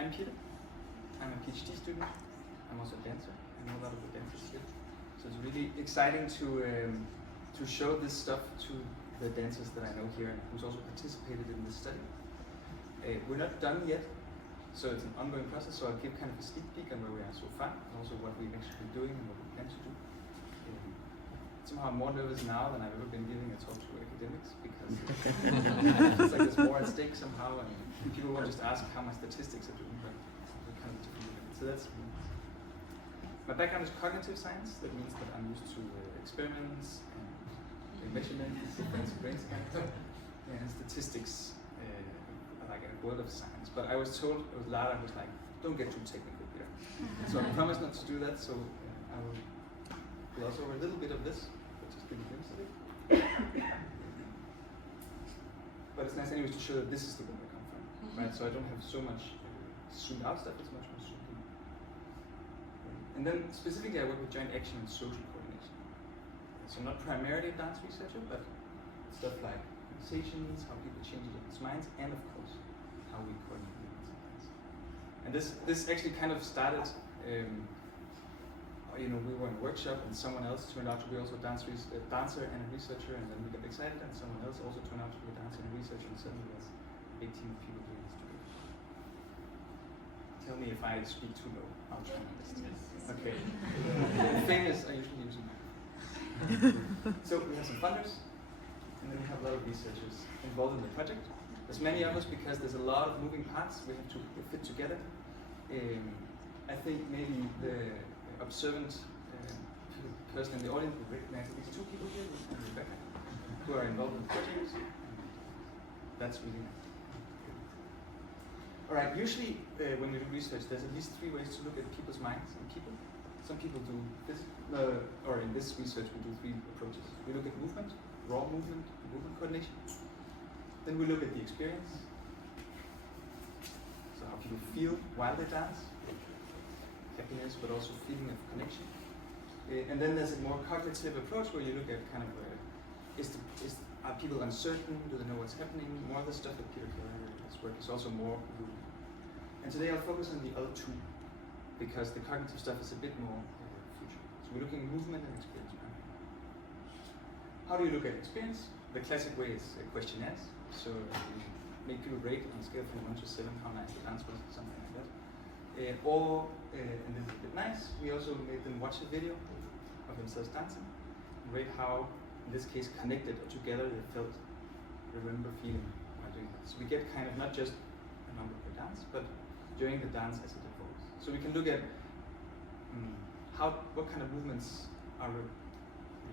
I'm Peter. I'm a PhD student. I'm also a dancer. I know a lot of the dancers here. So it's really exciting to show this stuff to the dancers that I know here and who's also participated in this study. We're not done yet, so it's an ongoing process, so I'll give kind of a sneak peek on where we are so far, and also what we've actually been doing and what we plan to do. Somehow I'm more nervous now than I've ever been giving a talk to academics, because it's like there's more at stake somehow, and people will just ask how my statistics are doing, but we kind of different. So that's my background is cognitive science. That means that I'm used to experiments and measurements, different brain scans, and statistics are like a word of science. But I was told, Lara was like, don't get too technical here. So I promise not to do that, so I will gloss over a little bit of this, but just give a glimpse of it. But it's nice anyways to show that this is the one I come from, right? So I don't have so much zoomed out stuff, it's much more zoomed in. And then specifically I work with joint action and social coordination. So not primarily a dance researcher, but stuff like conversations, how people change each other's minds, and of course, how we coordinate movements and dance. And this actually kind of started, we were in a workshop and someone else turned out to be also a dancer and a researcher, and then we got excited and someone else also turned out to be a dancer and a researcher, and suddenly there's 18 people doing this together. Tell me if I speak too low, I'll try my best. Okay. The thing is, I usually use a microphone. So we have some funders, and then we have a lot of researchers involved in the project. There's many of us because there's a lot of moving parts we have to fit together. I think maybe the observant person in the audience will recognize these two people here, Luke and Rebecca, who are involved in the project. That's really nice. All right, usually when we do research, there's at least 3 ways to look at people's minds and people. Some people do this, or in this research we do 3 approaches. We look at movement, raw movement, movement coordination. Then we look at the experience, so how people feel while they dance, happiness, but also feeling of connection. And then there's a more cognitive approach where you look at kind of are people uncertain? Do they know what's happening? More of the stuff that Peter Carrera's work is also more. And today I'll focus on the other 2 because the cognitive stuff is a bit more future. So we're looking at movement and experience. How do you look at experience? The classic way is questionnaires. So you make people rate on a scale from 1 to 7 how nice the dance was, something like that. And this is a bit nice, we also made them watch a video of themselves dancing and rate how, in this case, connected or together they felt, remember feeling while doing that. So we get kind of not just a number per dance, but during the dance as it evolves. So we can look at what kind of movements are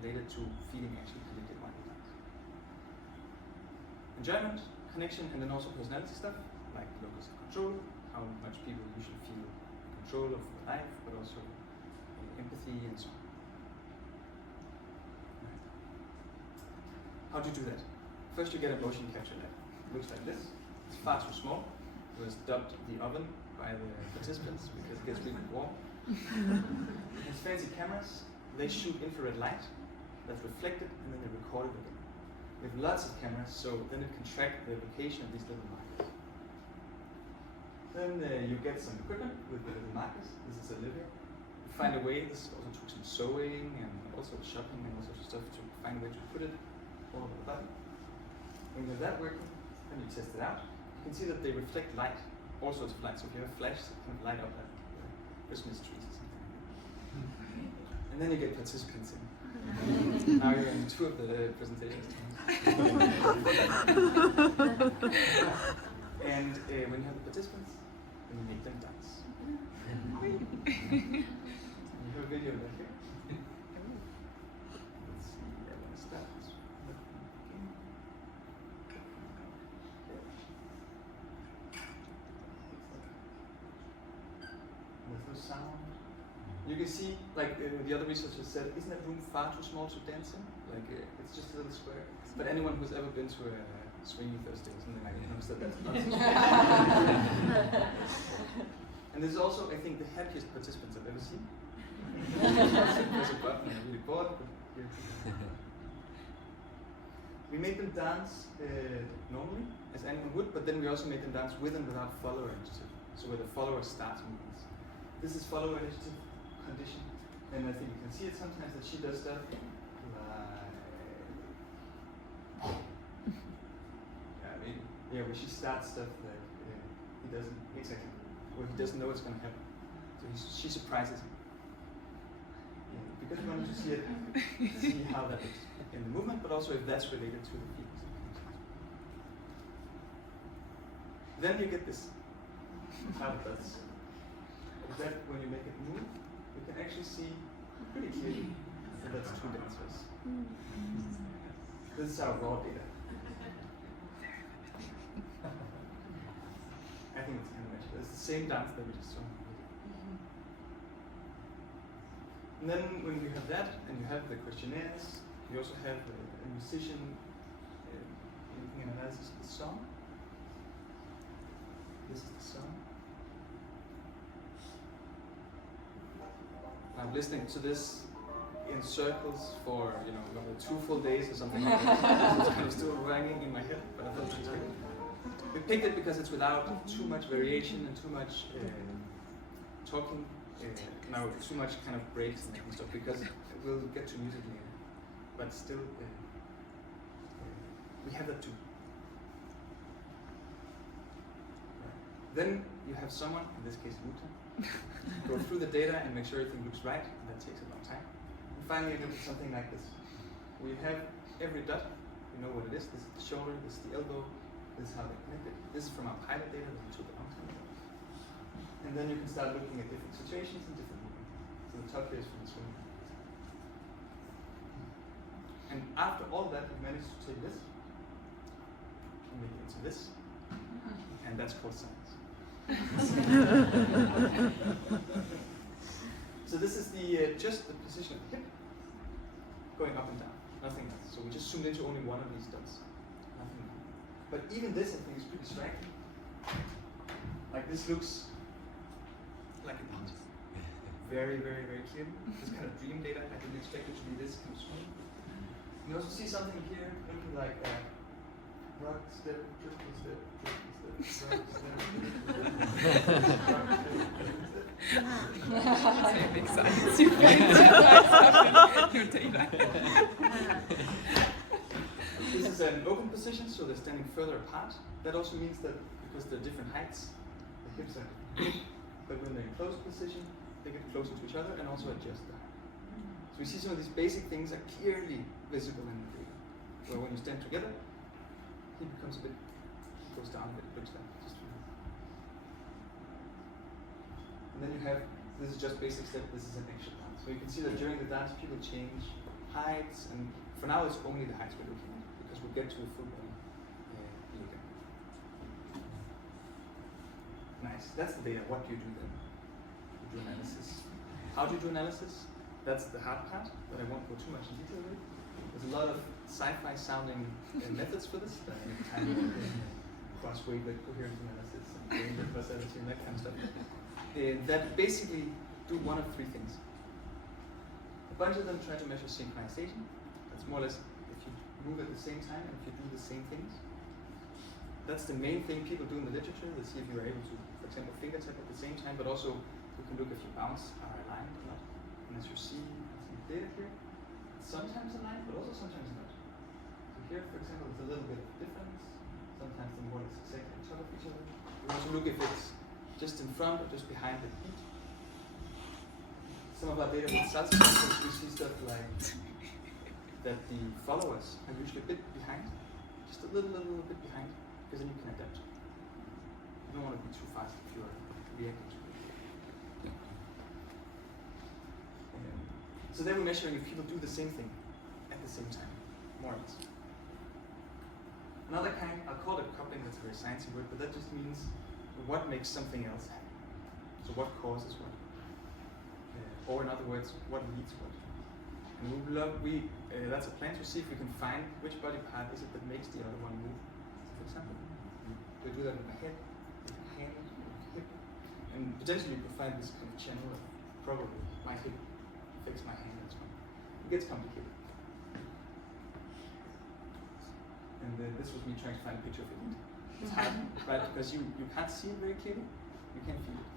related to feeling actually connected while we dance. Enjoyment, connection, and then also personality stuff, like locus of control, how much people usually feel control of life, but also empathy and so on. Right. How do you do that? First you get a motion capture lab. It looks like this. It's far too small. It was dubbed the oven by the participants because it gets really warm. It's fancy cameras. They shoot infrared light that's reflected and then they record it again. We have lots of cameras, so then it can track the location of these little markers. Then you get some equipment with the little markers. This is Olivia. You find a way, this also took some sewing and also shopping and all sorts of stuff to find a way to put it all over the body. When you have that working, then you test it out. You can see that they reflect light, all sorts of light. So if you have a flash, it can light up like Christmas trees or something. And then you get participants in. Now you're in 2 of the presentations. And when you have the participants, then you make them dance. You have a video of that here. Let's see, I want to start this. There's no sound. You can see, like the other researchers said, isn't that room far too small to dance in? Like it's just a little square. But anyone who's ever been to a swingy Thursday or something like that knows that that's not so small. And this is also, I think, the happiest participants I've ever seen. There's a button and I'm really bored. We made them dance normally, as anyone would, but then we also made them dance with and without follower. So where the follower starts movements. This is follower initiative condition, and I think you can see it sometimes that she does stuff like, where she starts stuff that he doesn't exactly, or he doesn't know it's going to happen. So she surprises him. Because we wanted to see it, see how that looks in the movement, but also if that's related to the feelings. Then you get this. How it does. Is that when you make it move, you can actually see pretty clearly that that's two dancers. This is our raw data. I think it's kind of magical. It's the same dance that we just saw. And then when you have that, and you have the questionnaires, you also have a musician making an analysis of the song. This is the song. I'm listening to this in circles for 2 full days or something like that. It's kind of still ringing in my head, but I thought it was great. We picked it because it's without too much variation and too much talking. Too much kind of breaks and stuff, because we'll get to music later. But still, we have that too. Then you have someone, in this case Uta, go through the data and make sure everything looks right, and that takes a long time. And finally you end up with something like this. We have every dot, we know what it is. This is the shoulder, this is the elbow, this is how they're connected. This is from our pilot data that we took a long time ago. And then you can start looking at different situations and different movements. So the top here is from the swimming. And after all that, we managed to take this and make it into this. And that's called science. So this is the just the position of the hip going up and down, nothing else. So we just zoomed into only one of these dots, nothing else. But even this, I think, is pretty striking. Like this looks like a pot. Very, very, very clear. This kind of dream data. I didn't expect it to be this kind of smooth. You also see something here looking like a rock step, triple step, triple step, rock step, Same excites you. Your data. This is an open position, so they're standing further apart. That also means that because they're different heights, the hips are different. But when they're in closed position, they get closer to each other and also adjust the height. So we see some of these basic things are clearly visible in the data. Where when you stand together, he becomes a bit, goes down a bit, looks like just. And then you have, this is just basic step, this is an extra dance. So you can see that during the dance, people change heights, and for now it's only the heights we're looking at, because we'll get to a full body later. Nice, that's the data. What do you do then? You do analysis. How do you do analysis? That's the hard part, but I won't go too much in detail with it. There's a lot of sci-fi sounding methods for this, kind of cross-wavelet coherence analysis, and range of causality, and that kind of stuff. That basically do one of 3 things. A bunch of them try to measure synchronization. That's more or less if you move at the same time and if you do the same things. That's the main thing people do in the literature. They see if you're able to, for example, finger tap at the same time, but also you can look if your bounce are aligned or not. And as you see some data here, it's sometimes aligned, but also sometimes not. So here, for example, there's a little bit of difference. Sometimes they're more or less exactly on top of each other. You want to look if it's just in front or just behind the beat. Some of our data with salsa dancers, we see stuff like that the followers are usually a bit behind, just a little bit behind, because then you can adapt. You don't want to be too fast if you're reacting to it. So then we're measuring if people do the same thing at the same time, more or less. Another kind, I'll call it coupling, that's a very sciencey word, but that just means what makes something else happen. So what causes what? Or in other words, what leads what? And that's a plan to see if we can find which body part is it that makes the other one move. For example, we do that with the head, with the hand, with the hip, and potentially you could find this kind of channel of probably my hip affects my hand as well. It gets complicated. And this was me trying to find a picture of it. It's hard, right? Because you can't see it very clearly, You can't feel it.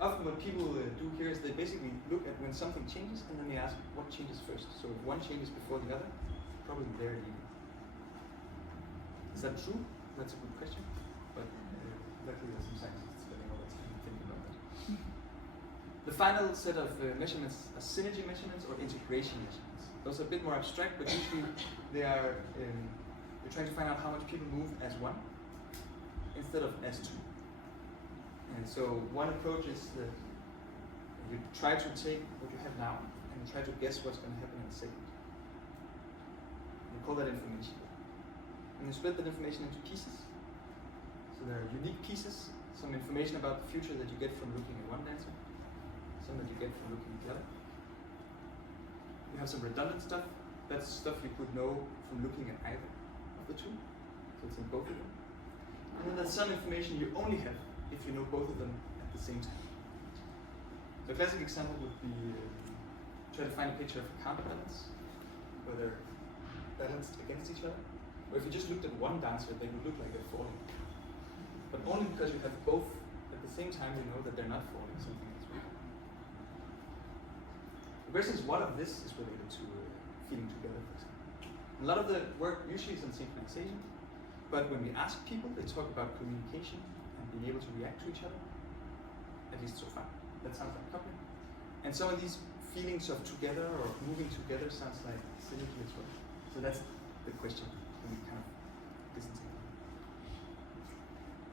Often what people do here is they basically look at when something changes and then they ask what changes first. So if one changes before the other, probably they're leading. Is that true? That's a good question. But luckily there's some scientists spending all the time thinking about that. The final set of measurements are synergy measurements or integration measurements. Those are a bit more abstract, but usually they are you're trying to find out how much people move as one instead of as two. And so one approach is that you try to take what you have now and you try to guess what's going to happen in a second. You call that information. And you split that information into pieces. So there are unique pieces, some information about the future that you get from looking at one dancer, some that you get from looking at the other. You have some redundant stuff. That's stuff you could know from looking at either of the two. So it's in both of them. And then there's some information you only have if you know both of them at the same time. So a classic example would be try to find a picture of a counterbalance, where they're balanced against each other. Or if you just looked at one dancer, they would look like they're falling. But only because you have both at the same time, you know that they're not falling, something else will happen. The question is, what of this is related to feeling together, for example. A lot of the work usually is on synchronization, but when we ask people, they talk about communication and being able to react to each other, at least so far. That sounds like coupling. And some of these feelings of together or moving together sounds like synergy as well. So that's the question when we kind of listen to it.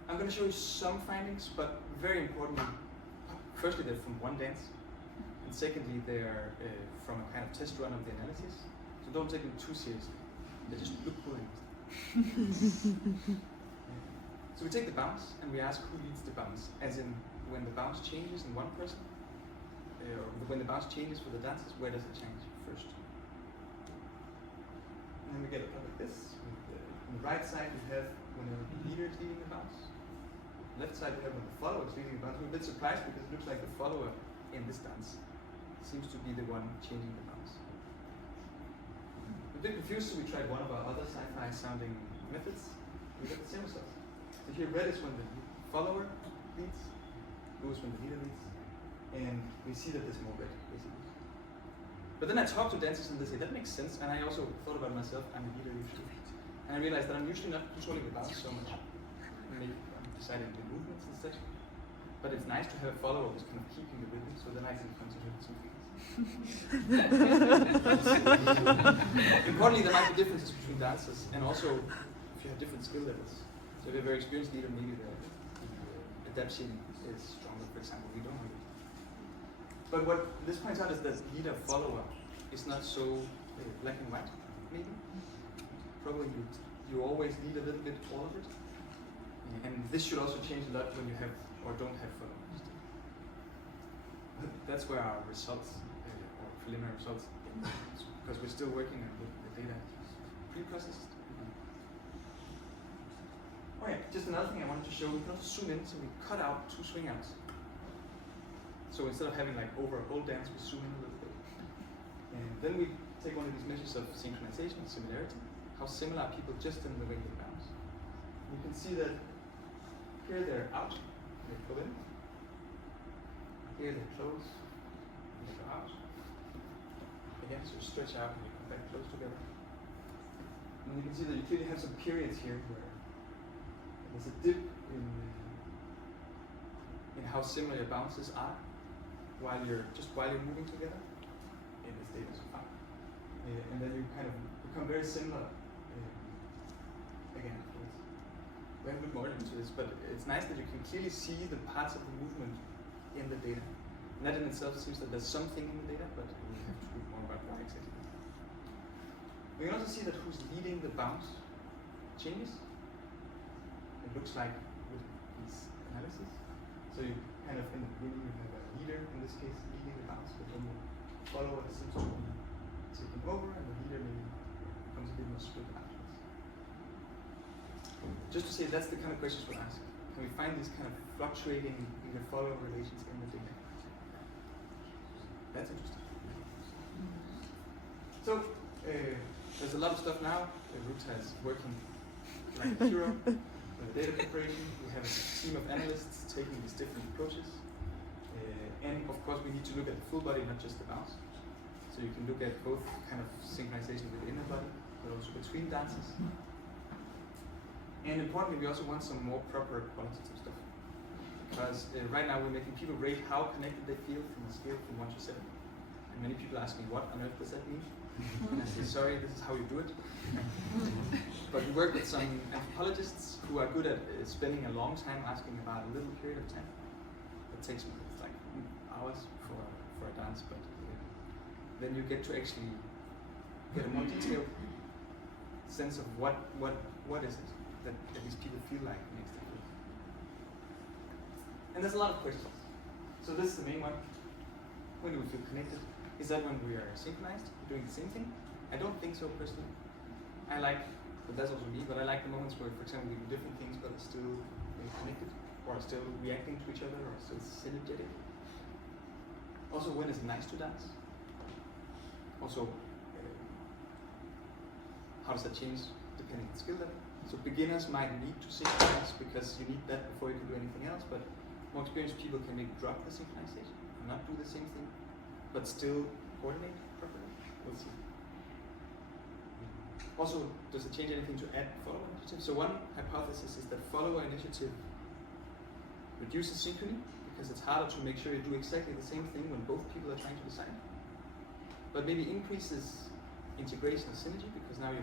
I'm going to show you some findings, but very importantly, firstly, they're from one dance, and secondly, they're from a kind of test run of the analysis. So don't take them too seriously. They just look cool. So we take the bounce and we ask who leads the bounce, as in when the bounce changes in one person, or when the bounce changes for the dancers, where does it change first? And then we get a part like this. On the right side we have when the leader is leading the bounce. Left side we have when the follower is leading the bounce. We're a bit surprised because it looks like the follower in this dance seems to be the one changing the bounce. We're a bit confused, so we tried one of our other sci-fi sounding methods. We got the same results. So here red is when the follower leads, blue is when the leader leads, and we see that there's more red, basically. But then I talked to dancers and they say, that makes sense, and I also thought about myself, I'm a leader usually. And I realized that I'm usually not controlling the bounce so much. Maybe I'm deciding the movements instead. But it's nice to have a follower who's kind of keeping the rhythm, so then I can concentrate on something else. Importantly, there might be differences between dancers, and also if you have different skill levels. So if you have a very experienced leader, maybe the adaptation is stronger, for example. We don't know. But what this points out is that leader-follower is not so black and white, maybe. Probably you always need a little bit all of it. And this should also change a lot when you have or don't have followers. That's where our results, or preliminary results, because we're still working on the data pre-processed. Oh yeah, just another thing I wanted to show, we can also zoom in, so we cut out 2 swing outs. So instead of having like over a whole dance, we zoom in a little bit. And then we take one of these measures of synchronization, similarity. How similar are people just in the way they bounce. You can see that here they're out, they pull in. Here they close, and they go out. Again, so stretch out and you come back close together. And you can see that you clearly have some periods here where there's a dip in how similar your bounces are while you're moving together in this data so far. And then you kind of become very similar again afterwards. We haven't looked more into this, but it's nice that you can clearly see the parts of the movement in the data. And that in itself seems that there's something in the data, but we have to look more about why exactly. We can also see that who's leading the bounce changes. It looks like with these analysis. So you kind of in the beginning you have a leader, in this case leading the bounce, but then the follower seems to be taking over and the leader maybe becomes a bit more split afterwards. Just to say that's the kind of questions we're asking. Can we find these kind of fluctuating leader-follower relations in the data? That's interesting. So there's a lot of stuff now. Roots has working like a hero. data preparation. We have a team of analysts taking these different approaches. And of course we need to look at the full body, not just the bounce. So you can look at both kind of synchronization within the body, but also between dances. And importantly, we also want some more proper qualitative stuff. Because right now we're making people rate how connected they feel from a scale from 1 to 7. And many people ask me, what on earth does that mean? And I say, sorry, this is how you do it. But we work with some anthropologists who are good at spending a long time asking about a little period of time. It takes like hours for a dance, but then you get to actually get a more detailed sense of what is it that these people feel like next to it. And there's a lot of questions. So this is the main one. When do we feel connected? Is that when we are synchronized, doing the same thing? I don't think so personally. I like, but that's also me, but I like the moments where, for example, we do different things but are still connected, or are still reacting to each other, or still synergetic. Also, when is it nice to dance? Also, how does that change depending on the skill level? So beginners might need to synchronize because you need that before you can do anything else, but more experienced people can maybe drop the synchronization and not do the same thing, but still coordinate properly. We'll see. Also, does it change anything to add follower initiative? So one hypothesis is that follower initiative reduces synchrony because it's harder to make sure you do exactly the same thing when both people are trying to decide. But maybe increases integration and synergy because now you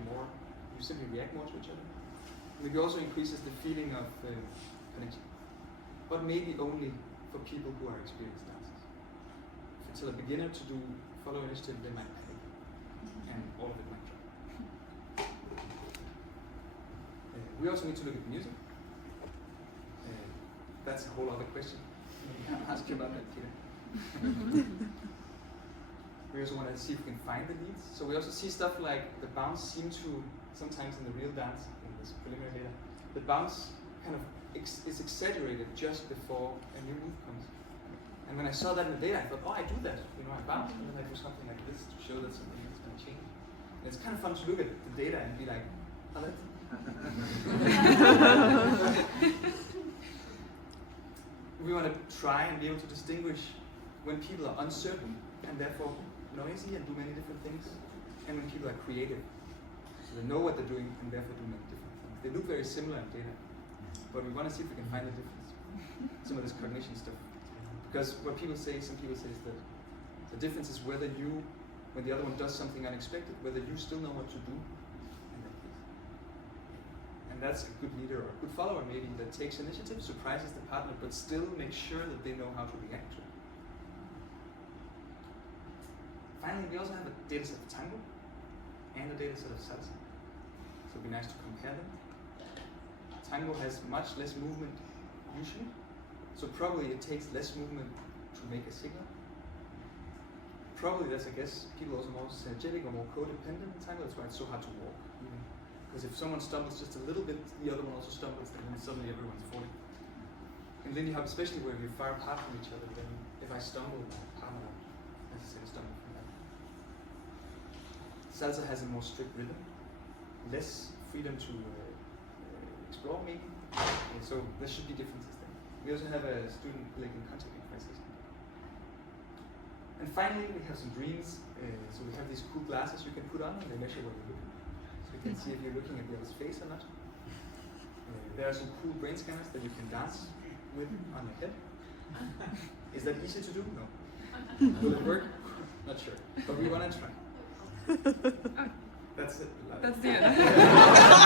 simply react more to each other. Maybe also increases the feeling of connection. But maybe only for people who are experienced dancers. If you tell a beginner to do follow initiative, they might panic. And all of it might drop. We also need to look at the music. That's a whole other question. I'll ask you about that, Peter. We also want to see if we can find the leads. So we also see stuff like the bounce seem to, sometimes in the real dance, in this preliminary data, the bounce kind of is exaggerated just before a new move comes. And when I saw that in the data, I thought, oh, I do that. You know, I bounce and then I do something like this to show that something is going to change. And it's kind of fun to look at the data and be like, oh, that's we want to try and be able to distinguish when people are uncertain and therefore noisy and do many different things, and when people are creative. So they know what they're doing and therefore do many different things. They look very similar in data, but we want to see if we can find the difference. Some of this cognition stuff. Because what people say, some people say is that the difference is whether you, when the other one does something unexpected, whether you still know what to do in that case. And that's a good leader or a good follower maybe that takes initiative, surprises the partner, but still makes sure that they know how to react to it. Finally, we also have a data set of Tango and a data set of Salsa. So it'd be nice to compare them. Tango has much less movement usually, so probably it takes less movement to make a signal. Probably that's, I guess, people also more synergetic or more codependent in Tango, that's why it's so hard to walk. Because if someone stumbles just a little bit, the other one also stumbles, and then suddenly everyone's falling. In Lindy Hop, especially where we're far apart from each other, then if I stumble, my partner won't necessarily stumble from that. Salsa has a more strict rhythm, less freedom to explore maybe. So there should be differences there. We also have a student collecting contact information. And finally, we have some dreams. So we have these cool glasses you can put on and they measure what you're looking at. So you can see if you're looking at the other's face or not. There are some cool brain scanners that you can dance with on your head. Is that easy to do? No. Will it work? Not sure. But we want to try. That's it. That's the end.